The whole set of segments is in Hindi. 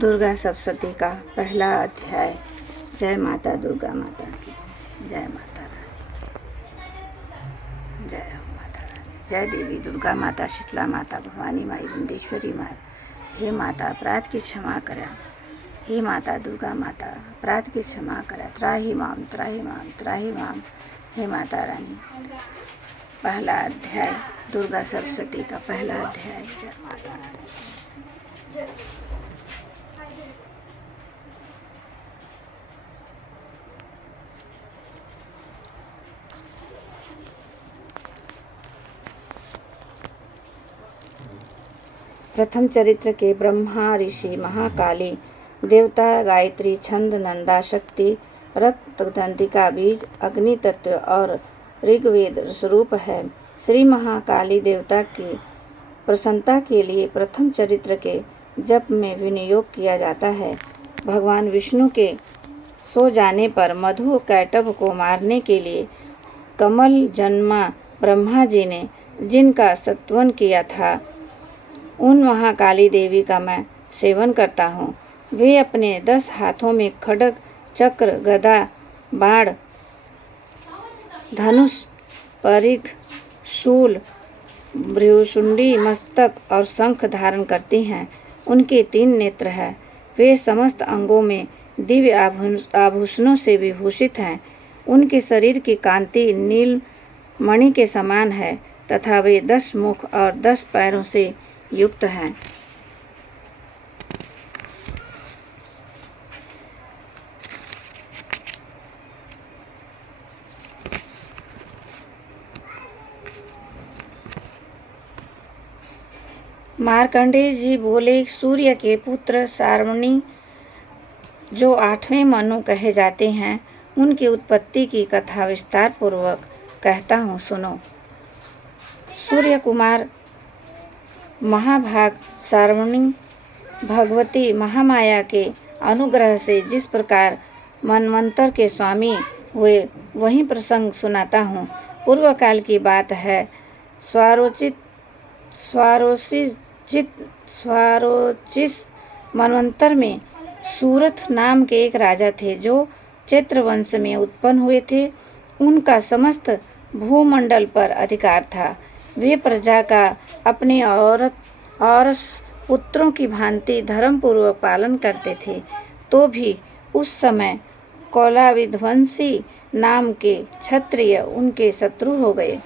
दुर्गा सप्तशती का पहला अध्याय। जय माता दुर्गा माता की, जय माता रानी, जय हो माता रानी। जय देवी दुर्गा माता, शीतला माता, भवानी माई, मुंडेश्वरी माई। हे माता अपराध की क्षमा करा, हे माता दुर्गा माता अपराध की क्षमा करा। त्राहि माम त्राहि माम त्राहि माम। हे माता रानी। पहला अध्याय दुर्गा सप्तशती का पहला अध्याय। जय माता रानी। प्रथम चरित्र के ब्रह्मा, ऋषि, महाकाली, देवता, गायत्री, छंद, नंदा, शक्ति, रक्त दंतिका, बीज, अग्नि तत्व और ऋग्वेद स्वरूप है। श्री महाकाली देवता की प्रसन्नता के लिए प्रथम चरित्र के जप में विनियोग किया जाता है। भगवान विष्णु के सो जाने पर मधु कैटभ को मारने के लिए कमल जन्मा ब्रह्मा जी ने जिनका स्तवन किया था, उन महाकाली देवी का मैं सेवन करता हूँ। वे अपने 10 हाथों में खड्ग, चक्र, गदा, बाण, धनुष, परिघ, शूल, भ्रूशुंडी, मस्तक और शंख धारण करती हैं। उनके 3 नेत्र हैं। वे समस्त अंगों में दिव्य आभूषणों से विभूषित हैं। उनके शरीर की कांति नील मणि के समान है तथा वे 10 मुख और 10 पैरों से युक्त हैं। मार्कंडेय जी बोले, सूर्य के पुत्र सारवणी जो 8वें मनु कहे जाते हैं, उनकी उत्पत्ति की कथा विस्तार पूर्वक कहता हूँ, सुनो। सूर्य कुमार महाभाग सारवणी भगवती महामाया के अनुग्रह से जिस प्रकार मनवंतर के स्वामी हुए, वही प्रसंग सुनाता हूँ। पूर्व काल की बात है। स्वारोचिस मनवंतर में सूरथ नाम के एक राजा थे जो चैत्र वंश में उत्पन्न हुए थे। उनका समस्त भूमंडल पर अधिकार था। वे प्रजा का अपने और पुत्रों की भांति धर्मपूर्वक पालन करते थे। तो भी उस समय कौलाविध्वंसी नाम के क्षत्रिय उनके शत्रु हो गए।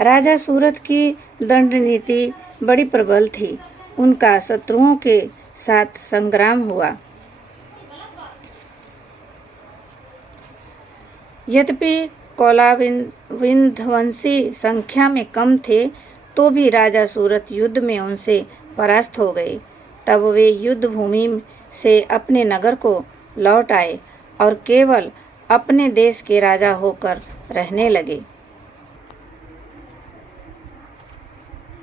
राजा सूरथ की दंड नीति बड़ी प्रबल थी। उनका शत्रुओं के साथ संग्राम हुआ। यद्यपि कौलाविध्वंसी संख्या में कम थे, तो भी राजा सूरथ युद्ध में उनसे परास्त हो गए। तब वे युद्ध भूमि से अपने नगर को लौट आए और केवल अपने देश के राजा होकर रहने लगे।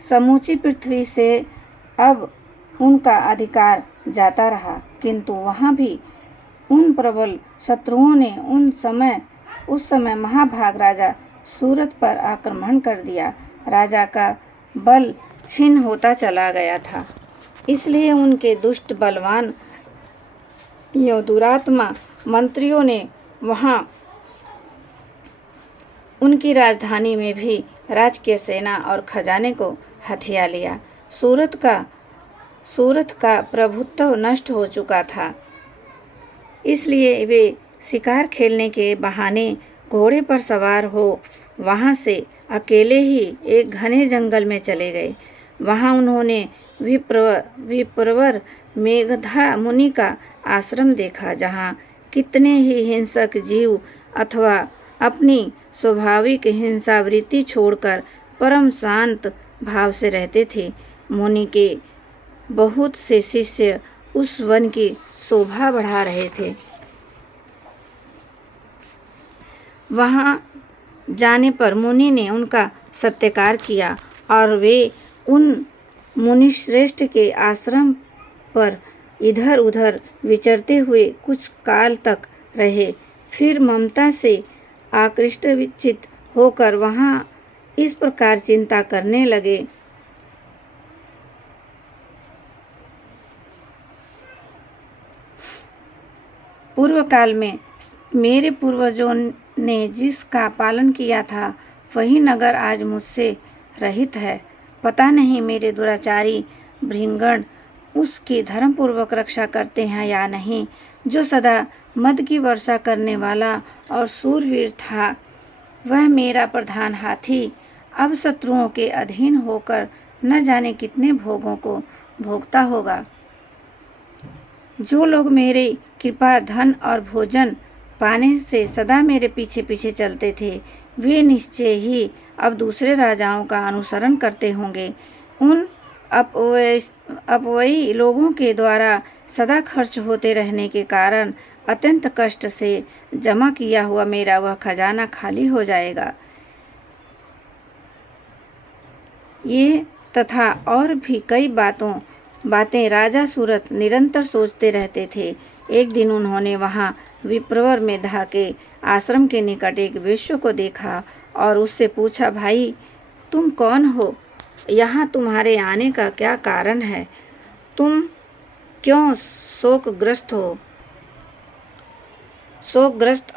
समूची पृथ्वी से अब उनका अधिकार जाता रहा, किंतु वहाँ भी उन प्रबल शत्रुओं ने उस समय महाभाग राजा सूरथ पर आक्रमण कर दिया। राजा का बल क्षीण होता चला गया था, इसलिए उनके दुष्ट बलवान एवं दुरात्मा मंत्रियों ने वहाँ उनकी राजधानी में भी राजकीय सेना और खजाने को हथिया लिया। सूरत का प्रभुत्व नष्ट हो चुका था, इसलिए वे शिकार खेलने के बहाने घोड़े पर सवार हो वहाँ से अकेले ही एक घने जंगल में चले गए। वहाँ उन्होंने विप्रवर मेघधा मुनि का आश्रम देखा, जहाँ कितने ही हिंसक जीव अथवा अपनी स्वाभाविक हिंसावृत्ति छोड़कर परम शांत भाव से रहते थे। मुनि के बहुत से शिष्य उस वन की शोभा बढ़ा रहे थे। वहाँ जाने पर मुनि ने उनका सत्कार किया और वे उन मुनिश्रेष्ठ के आश्रम पर इधर उधर विचरते हुए कुछ काल तक रहे। फिर ममता से आकृष्ट होकर वहाँ इस प्रकार चिंता करने लगे पूर्व काल में मेरे पूर्वजों ने जिसका पालन किया था वही नगर आज मुझसे रहित है। पता नहीं मेरे दुराचारी भृंगण उसकी धर्मपूर्वक रक्षा करते हैं या नहीं। जो सदा मद की वर्षा करने वाला और सूरवीर था, वह मेरा प्रधान हाथी अब शत्रुओं के अधीन होकर न जाने कितने भोगों को भोगता होगा। जो लोग मेरे कृपा, धन और भोजन पाने से सदा मेरे पीछे पीछे चलते थे, वे निश्चय ही अब दूसरे राजाओं का अनुसरण करते होंगे। उन अपव्ययी लोगों के द्वारा सदा खर्च होते रहने के कारण अत्यंत कष्ट से जमा किया हुआ मेरा वह खजाना खाली हो जाएगा। ये तथा और भी कई बातें राजा सूरत निरंतर सोचते रहते थे। एक दिन उन्होंने वहाँ विप्रवर मेधा के आश्रम के निकट एक वेश्या को देखा और उससे पूछा, भाई तुम कौन हो? यहाँ तुम्हारे आने का क्या कारण है? तुम क्यों शोकग्रस्त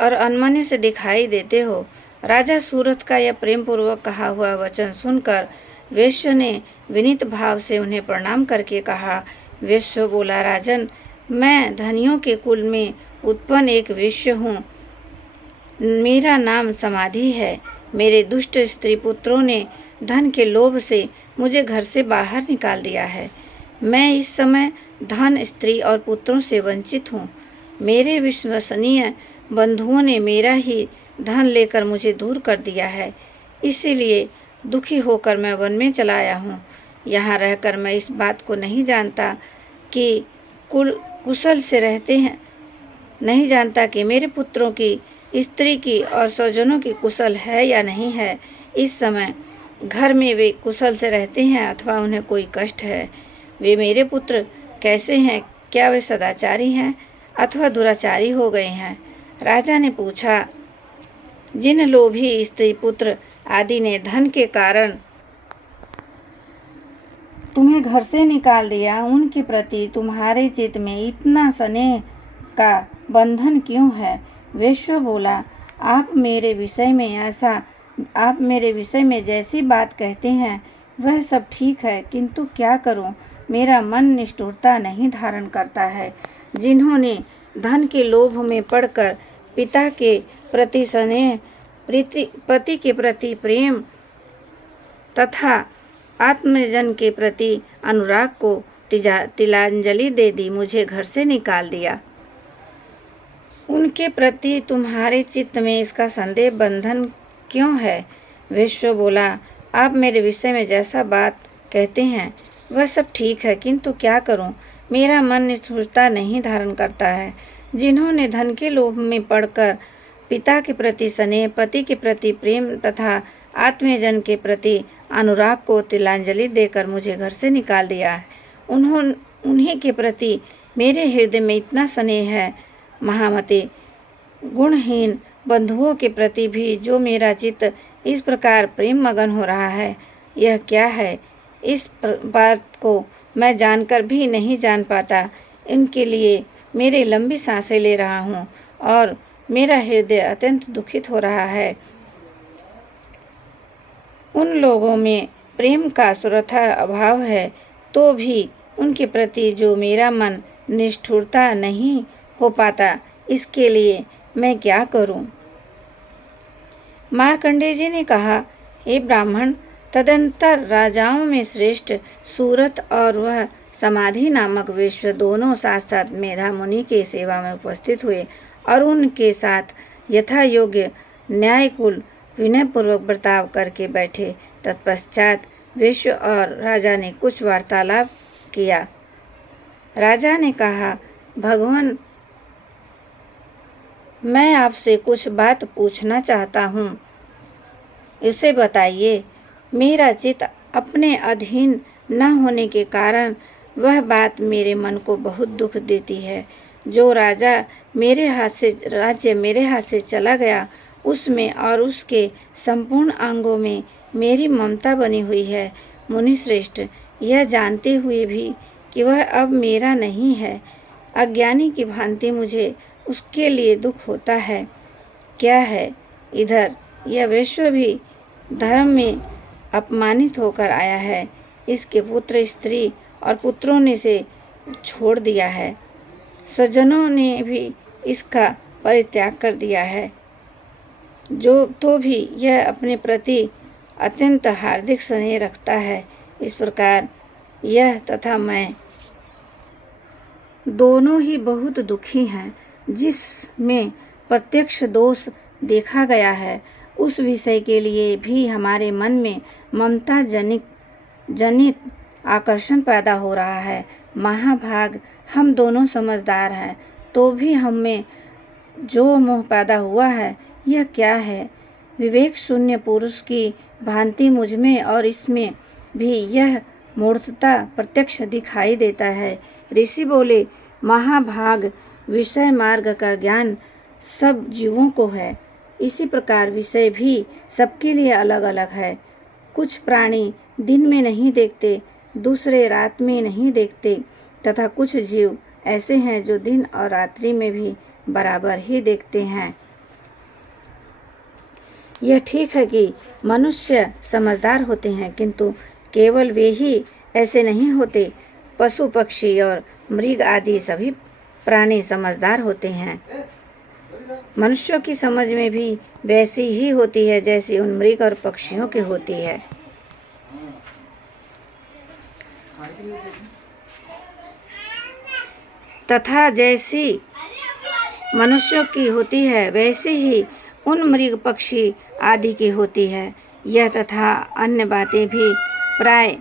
और अनमने से दिखाई देते हो? राजा सूरत का यह प्रेम पूर्वक कहा हुआ वचन सुनकर वेश्या ने विनीत भाव से उन्हें प्रणाम करके कहा। वेश्या बोला, राजन, मैं धनियों के कुल में उत्पन्न एक वेश्या हूँ। मेरा नाम समाधि है। मेरे दुष्ट स्त्री पुत्रों ने धन के लोभ से मुझे घर से बाहर निकाल दिया है। मैं इस समय धन, स्त्री और पुत्रों से वंचित हूँ। मेरे विश्वसनीय बंधुओं ने मेरा ही धन लेकर मुझे दूर कर दिया है। इसीलिए दुखी होकर मैं वन में चला आया हूँ। यहाँ रहकर मैं इस बात को नहीं जानता कि कुशल से रहते हैं, नहीं जानता कि मेरे पुत्रों की, स्त्री की और स्वजनों की कुशल है या नहीं है। इस समय घर में वे कुशल से रहते हैं अथवा उन्हें कोई कष्ट है। वे मेरे पुत्र कैसे हैं? क्या वे सदाचारी हैं अथवा दुराचारी हो गए हैं? राजा ने पूछा। जिन लोभी स्त्री पुत्र आदि ने धन के कारण तुम्हें घर से निकाल दिया, उनके प्रति तुम्हारे चित्त में इतना स्नेह का बंधन क्यों है? वेश्या बोला, आप मेरे विषय में जैसी बात कहते हैं वह सब ठीक है, किंतु क्या करूं? मेरा मन निष्ठुरता नहीं धारण करता है। जिन्होंने धन के लोभ में पड़कर पिता के प्रति स्नेह, पति के प्रति प्रेम तथा आत्मजन के प्रति अनुराग को तिलांजलि दे दी, मुझे घर से निकाल दिया, उनके प्रति तुम्हारे चित्त में इसका संदेह बंधन क्यों है? वेश्या बोला, आप मेरे विषय में जैसा बात कहते हैं वह सब ठीक है, किंतु क्या करूं? मेरा मन निष्ठुरता नहीं धारण करता है। जिन्होंने धन के लोभ में पड़कर पिता के प्रति स्नेह, पति के प्रति प्रेम तथा आत्मीयजन के प्रति अनुराग को तिलांजलि देकर मुझे घर से निकाल दिया है, उन्हीं के प्रति मेरे हृदय में इतना स्नेह है। महामते, गुणहीन बंधुओं के प्रति भी जो मेरा चित्त इस प्रकार प्रेम मगन हो रहा है, यह क्या है? इस बात को मैं जानकर भी नहीं जान पाता। इनके लिए मेरी लंबी सांसें ले रहा हूँ और मेरा हृदय अत्यंत दुखित हो रहा है। उन लोगों में प्रेम का सर्वथा अभाव है, तो भी उनके प्रति जो मेरा मन निष्ठुरता नहीं हो पाता, इसके लिए मैं क्या करूं? मार्कंडेय जी ने कहा, हे ब्राह्मण, तदंतर राजाओं में श्रेष्ठ सूरत और वह समाधि नामक वेश्या दोनों साथ साथ मेधा मुनि के सेवा में उपस्थित हुए और उनके साथ यथा योग्य न्यायकुल विनयपूर्वक बर्ताव करके बैठे। तत्पश्चात वेश्या और राजा ने कुछ वार्तालाप किया। राजा ने कहा, भगवान, मैं आपसे कुछ बात पूछना चाहता हूँ, इसे बताइए। मेरा चित्त अपने अधीन न होने के कारण वह बात मेरे मन को बहुत दुख देती है। जो राज्य मेरे हाथ से चला गया, उसमें और उसके संपूर्ण अंगों में मेरी ममता बनी हुई है। मुनिश्रेष्ठ, यह जानते हुए भी कि वह अब मेरा नहीं है अज्ञानी की भांति मुझे उसके लिए दुख होता है। क्या है, इधर यह विश्व भी धर्म में अपमानित होकर आया है। इसके पुत्र स्त्री और पुत्रों ने से छोड़ दिया है। स्वजनों ने भी इसका परित्याग कर दिया है। जो तो भी यह अपने प्रति अत्यंत हार्दिक स्नेह रखता है। इस प्रकार यह तथा मैं दोनों ही बहुत दुखी हैं। जिसमें प्रत्यक्ष दोष देखा गया है, उस विषय के लिए भी हमारे मन में ममता जनित आकर्षण पैदा हो रहा है। महाभाग हम दोनों समझदार हैं, तो भी हम में जो मोह पैदा हुआ है, यह क्या है? विवेक शून्य पुरुष की भांति मुझमें और इसमें भी यह मूर्खता प्रत्यक्ष दिखाई देता है। ऋषि बोले, महाभाग विषय मार्ग का ज्ञान सब जीवों को है। इसी प्रकार विषय भी सबके लिए अलग अलग है। कुछ प्राणी दिन में नहीं देखते, दूसरे रात में नहीं देखते, तथा कुछ जीव ऐसे हैं जो दिन और रात्रि में भी बराबर ही देखते हैं। यह ठीक है कि मनुष्य समझदार होते हैं, किंतु केवल वे ही ऐसे नहीं होते। पशु पक्षी और मृग आदि सभी प्राणी समझदार होते हैं। मनुष्यों की समझ में भी वैसी ही होती है जैसी उन मृग और पक्षियों की होती है। तथा जैसी मनुष्यों की होती है, वैसी ही उन मृग पक्षी आदि की होती है। यह तथा अन्य बातें भी प्राय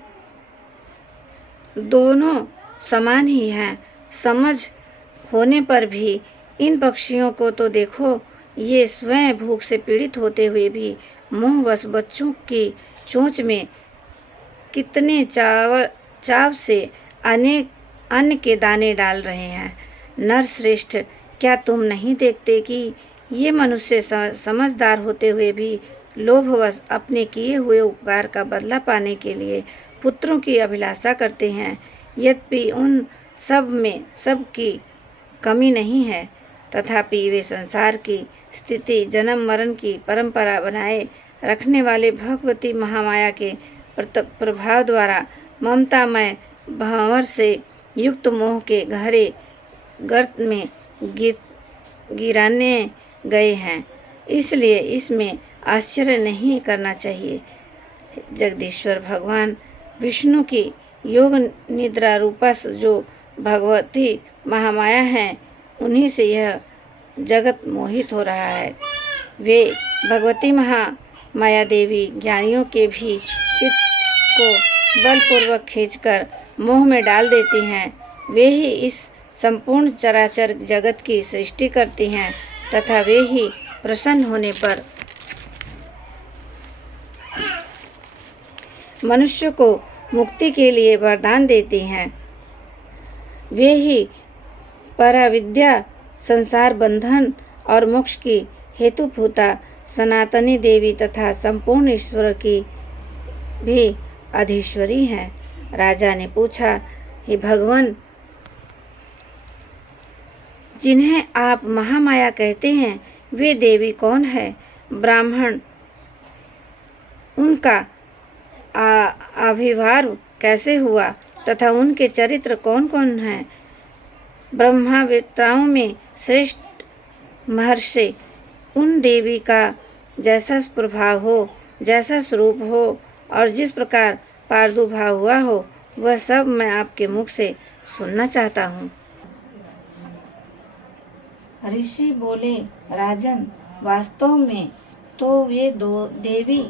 दोनों समान ही हैं। समझ होने पर भी इन पक्षियों को तो देखो, ये स्वयं भूख से पीड़ित होते हुए भी मोहवश बच्चों की चोंच में कितने चाव से अनेक अन्न के दाने डाल रहे हैं। नरश्रेष्ठ, क्या तुम नहीं देखते कि ये मनुष्य समझदार होते हुए भी लोभवश अपने किए हुए उपकार का बदला पाने के लिए पुत्रों की अभिलाषा करते हैं। यद्यपि उन सब में सबकी कमी नहीं है, तथापि वे संसार की स्थिति जन्म मरण की परंपरा बनाए रखने वाले भगवती महामाया के प्रभाव द्वारा ममतामय भंवर से युक्त मोह के गहरे गर्त में गिराने गए हैं। इसलिए इसमें आश्चर्य नहीं करना चाहिए। जगदीश्वर भगवान विष्णु की योग निद्रा रूपा जो भगवती महामाया है, उन्हीं से यह जगत मोहित हो रहा है। वे भगवती महामाया देवी ज्ञानियों के भी चित्त को बलपूर्वक खींचकर मोह में डाल देती हैं। वे ही इस संपूर्ण चराचर जगत की सृष्टि करती हैं, तथा वे ही प्रसन्न होने पर मनुष्य को मुक्ति के लिए वरदान देती हैं। वे ही पराविद्या, संसार बंधन और मोक्ष की हेतुभूता सनातनी देवी तथा संपूर्ण ईश्वर की भी अधीश्वरी हैं। राजा ने पूछा, हे भगवान, जिन्हें आप महामाया कहते हैं, वे देवी कौन है? ब्राह्मण उनका आविर्भाव कैसे हुआ तथा उनके चरित्र कौन कौन हैं? ब्रह्मावेत्ताओं में श्रेष्ठ महर्षि उन देवी का जैसा प्रभाव हो, जैसा स्वरूप हो और जिस प्रकार प्रादुर्भाव हुआ हो, वह सब मैं आपके मुख से सुनना चाहता हूँ। ऋषि बोले, राजन, वास्तव में तो वे दो देवी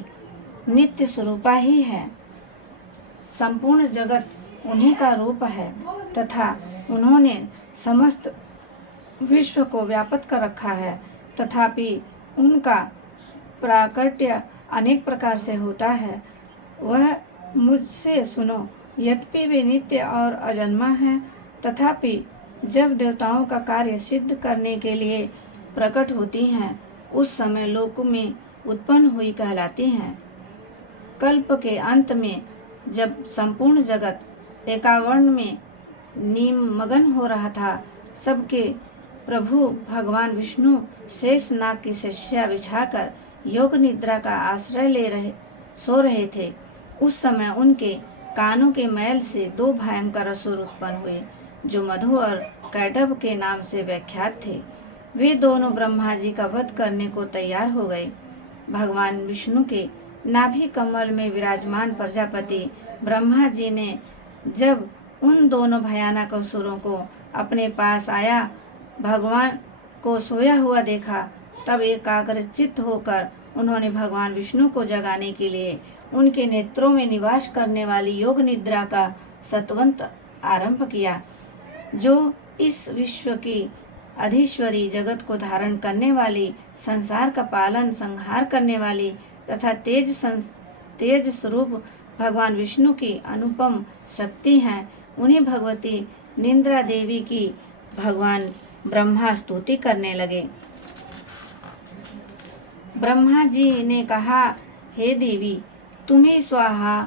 नित्य स्वरूपा ही है। संपूर्ण जगत उन्हीं का रूप है तथा उन्होंने समस्त विश्व को व्याप्त कर रखा है। तथापि उनका प्राकट्य अनेक प्रकार से होता है। वह मुझसे सुनो। यद्यपि वे नित्य और अजन्मा हैं, तथापि जब देवताओं का कार्य सिद्ध करने के लिए प्रकट होती हैं, उस समय लोक में उत्पन्न हुई कहलाती हैं। कल्प के अंत में जब संपूर्ण जगत एकावर्ण में निमग्न हो रहा था, सबके प्रभु भगवान विष्णु शेष नाग की शैया बिछाकर योग निद्रा का आश्रय सो रहे थे। उस समय उनके कानों के मैल से दो भयंकर असुर उत्पन्न हुए, जो मधु और कैटभ के नाम से विख्यात थे। वे दोनों ब्रह्मा जी का वध करने को तैयार हो गए। भगवान विष्णु के नाभि कमल में विराजमान प्रजापति ब्रह्मा जी ने जब उन दोनों भयानक असुरों को अपने पास आया भगवान को सोया हुआ देखा, तब एकाग्रचित्त होकर उन्होंने भगवान विष्णु को जगाने के लिए उनके नेत्रों में निवास करने वाली योग निद्रा का सत्वंत आरंभ किया, जो इस विश्व की अधीश्वरी, जगत को धारण करने वाली, संसार का पालन संहार करने वाली तथा तेज स्वरूप भगवान विष्णु की अनुपम शक्ति हैं। उन्हीं भगवती निद्रा देवी की भगवान ब्रह्मा स्तुति करने लगे। ब्रह्मा जी ने कहा, हे देवी, तुम ही स्वाहा,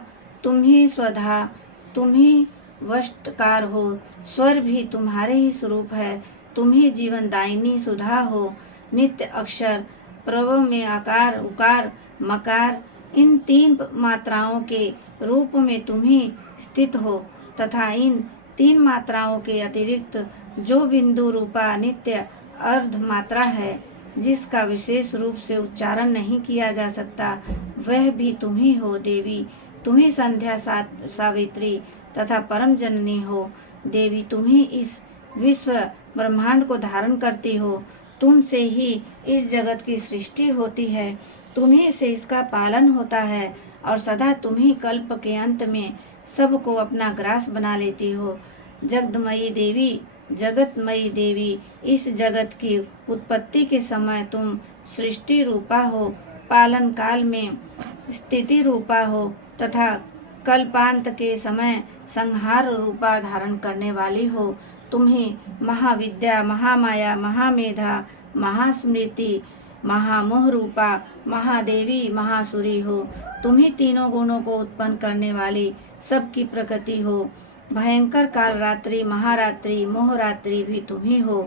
तुम ही स्वधा, तुम ही वष्टकार हो। स्वर भी तुम्हारे ही स्वरूप है। तुम ही जीवन दायिनी सुधा हो। नित्य अक्षर, प्रभव में आकार, उकार, मकार, इन तीन मात्राओं के रूप में तुम ही स्थित हो तथा इन तीन मात्राओं के अतिरिक्त जो बिंदु रूपा नित्य अर्ध मात्रा है, जिसका विशेष रूप से उच्चारण नहीं किया जा सकता, वह भी तुम ही हो। देवी, तुम ही संध्या सावित्री तथा परम जननी हो। देवी, तुम ही इस विश्व ब्रह्मांड को धारण करती हो। तुमसे ही इस जगत की सृष्टि होती है, तुम ही से इसका पालन होता है और सदा तुम ही कल्प के अंत में सबको अपना ग्रास बना लेती हो। जगदमयी देवी, जगतमयी देवी, इस जगत की उत्पत्ति के समय तुम सृष्टि रूपा हो, पालन काल में स्थिति रूपा हो तथा कल्पांत के समय संहार रूपा धारण करने वाली हो। तुम ही महाविद्या, महामाया, महामेधा, महास्मृति, महामोह रूपा महादेवी, महासुरी हो। तुम ही तीनों गुणों को उत्पन्न करने वाली सबकी प्रकृति हो। भयंकर काल रात्रि, महारात्रि, मोहरात्रि भी तुम ही हो।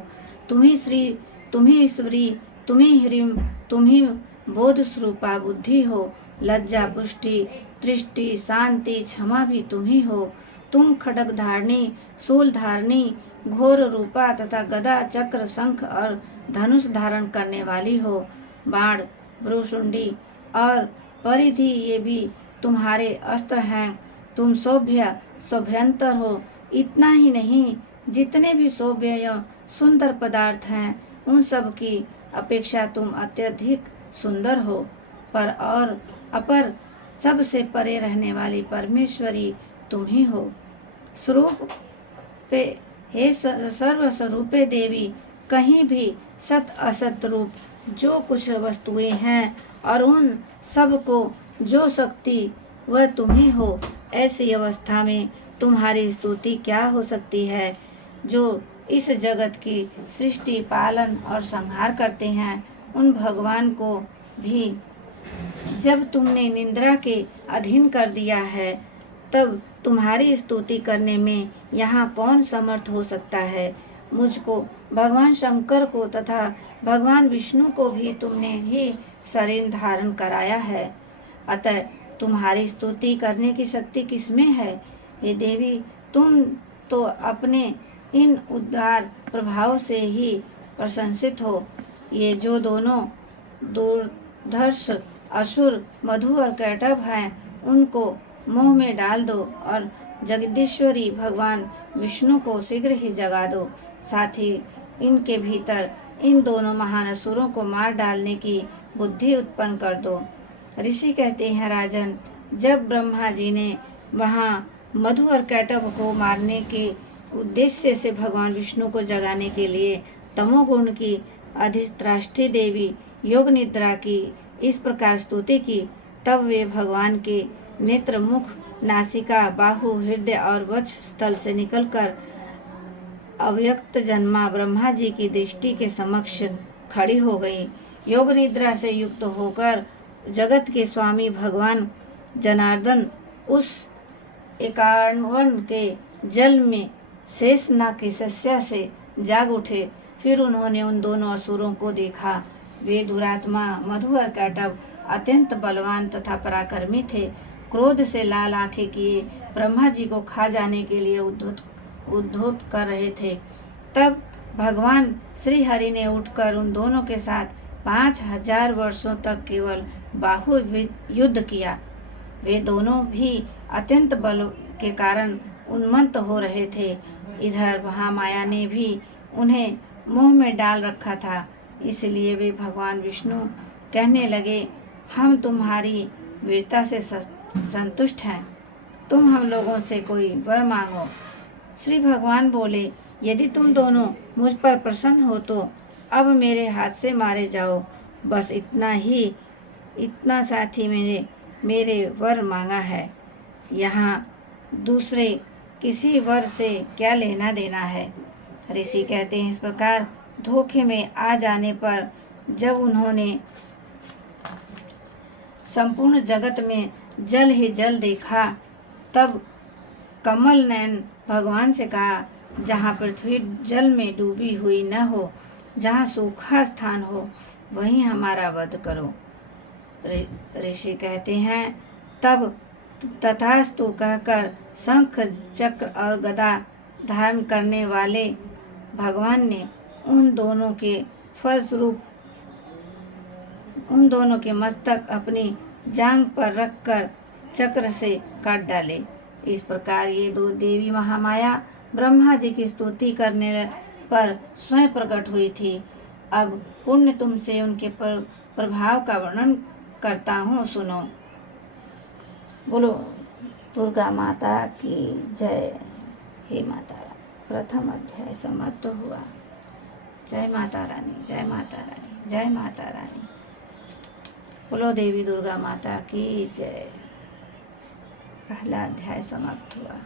तुम ही श्री, तुम ही ईश्वरी, तुम ही ह्रीम, तुम ही बोध स्वरूपा बुद्धि हो। लज्जा, पुष्टि, दृष्टि, शांति, क्षमा भी तुम ही हो। तुम खड्ग धारणी, शूल धारणी, घोर रूपा तथा गदा, चक्र, शंख और धनुष धारण करने वाली हो। बाण, भ्रूशुंडी और परिधि ये भी तुम्हारे अस्त्र हैं। तुम शोभ्यंतर हो। इतना ही नहीं, जितने भी शोभ्य या सुंदर पदार्थ हैं, उन सब की अपेक्षा तुम अत्यधिक सुंदर हो। पर और अपर सबसे परे रहने वाली परमेश्वरी तुम ही हो। स्वरूप पे हे सर्वस्वरूपे देवी, कहीं भी सत असत रूप जो कुछ वस्तुएं हैं और उन सब को जो शक्ति वह तुम ही हो। ऐसी अवस्था में तुम्हारी स्तुति क्या हो सकती है, जो इस जगत की सृष्टि, पालन और संहार करते हैं। उन भगवान को भी जब तुमने निद्रा के अधीन कर दिया है, तब तुम्हारी स्तुति करने में यहाँ कौन समर्थ हो सकता है। मुझको, भगवान शंकर को तथा भगवान विष्णु को भी तुमने ही शरीर धारण कराया है, अतः तुम्हारी स्तुति करने की शक्ति किसमें है। हे देवी, तुम तो अपने इन उदार प्रभाव से ही प्रशंसित हो। ये जो दोनों दुर्धर्ष असुर मधु और कैटभ हैं, उनको मोह में डाल दो और जगदीश्वरी भगवान विष्णु को शीघ्र ही जगा दो। साथ ही इनके भीतर इन दोनों महान असुरों को मार डालने की बुद्धि उत्पन्न कर दो। ऋषि कहते हैं, राजन, जब ब्रह्मा जी ने वहाँ मधु और कैटभ को मारने के उद्देश्य से भगवान विष्णु को जगाने के लिए तमोगुण की अधिष्ठात्री देवी योग निद्रा की इस प्रकार स्तुति की, तब वे भगवान के नेत्र, मुख, नासिका, बाहु, हृदय और वक्ष स्थल से निकलकर अव्यक्त जन्मा ब्रह्मा जी की दृष्टि के समक्ष खड़ी हो गई। योग निद्रा से युक्त होकर जगत के स्वामी भगवान जनार्दन उस 51 के जल में शेषनाग की शैया से जाग उठे। फिर उन्होंने उन दोनों असुरों को देखा। वे दुरात्मा मधु और कैटव अत्यंत बलवान तथा पराक्रमी थे। क्रोध से लाल आंखें किए ब्रह्मा जी को खा जाने के लिए उद्युत कर रहे थे। तब भगवान श्री हरि ने उठकर उन दोनों के साथ 5000 वर्षों तक केवल बाहु युद्ध किया। वे दोनों भी अत्यंत बल के कारण उन्मत्त हो रहे थे। इधर महामाया ने भी उन्हें मोह में डाल रखा था। इसलिए वे भगवान विष्णु कहने लगे, हम तुम्हारी वीरता से संतुष्ट हैं, तुम हम लोगों से कोई वर मांगो। श्री भगवान बोले, यदि तुम दोनों मुझ पर प्रसन्न हो तो अब मेरे हाथ से मारे जाओ। बस इतना ही, इतना साथ ही मेरे वर मांगा है। यहाँ दूसरे किसी वर से क्या लेना देना है। ऋषि कहते हैं, इस प्रकार धोखे में आ जाने पर जब उन्होंने संपूर्ण जगत में जल ही जल देखा, तब कमल नयन भगवान से कहा, जहाँ पृथ्वी जल में डूबी हुई न हो, जहाँ सूखा स्थान हो, वहीं हमारा वध करो। ऋषि कहते हैं, तब तथास्तु कहकर शंख चक्र और गदा धारण करने वाले भगवान ने उन दोनों के फलस्वरूप उन दोनों के मस्तक अपनी जांघ पर रखकर चक्र से काट डाले। इस प्रकार ये दो देवी महामाया ब्रह्मा जी की स्तुति करने पर स्वयं प्रकट हुई थी। अब पुण्य तुमसे उनके प्रभाव का वर्णन करता हूँ, सुनो। बोलो दुर्गा माता की जय। हे माता रानी। प्रथम अध्याय समाप्त हुआ। जय माता रानी, जय माता रानी, जय माता रानी। बोलो देवी दुर्गा माता की जय। पहला अध्याय समाप्त हुआ।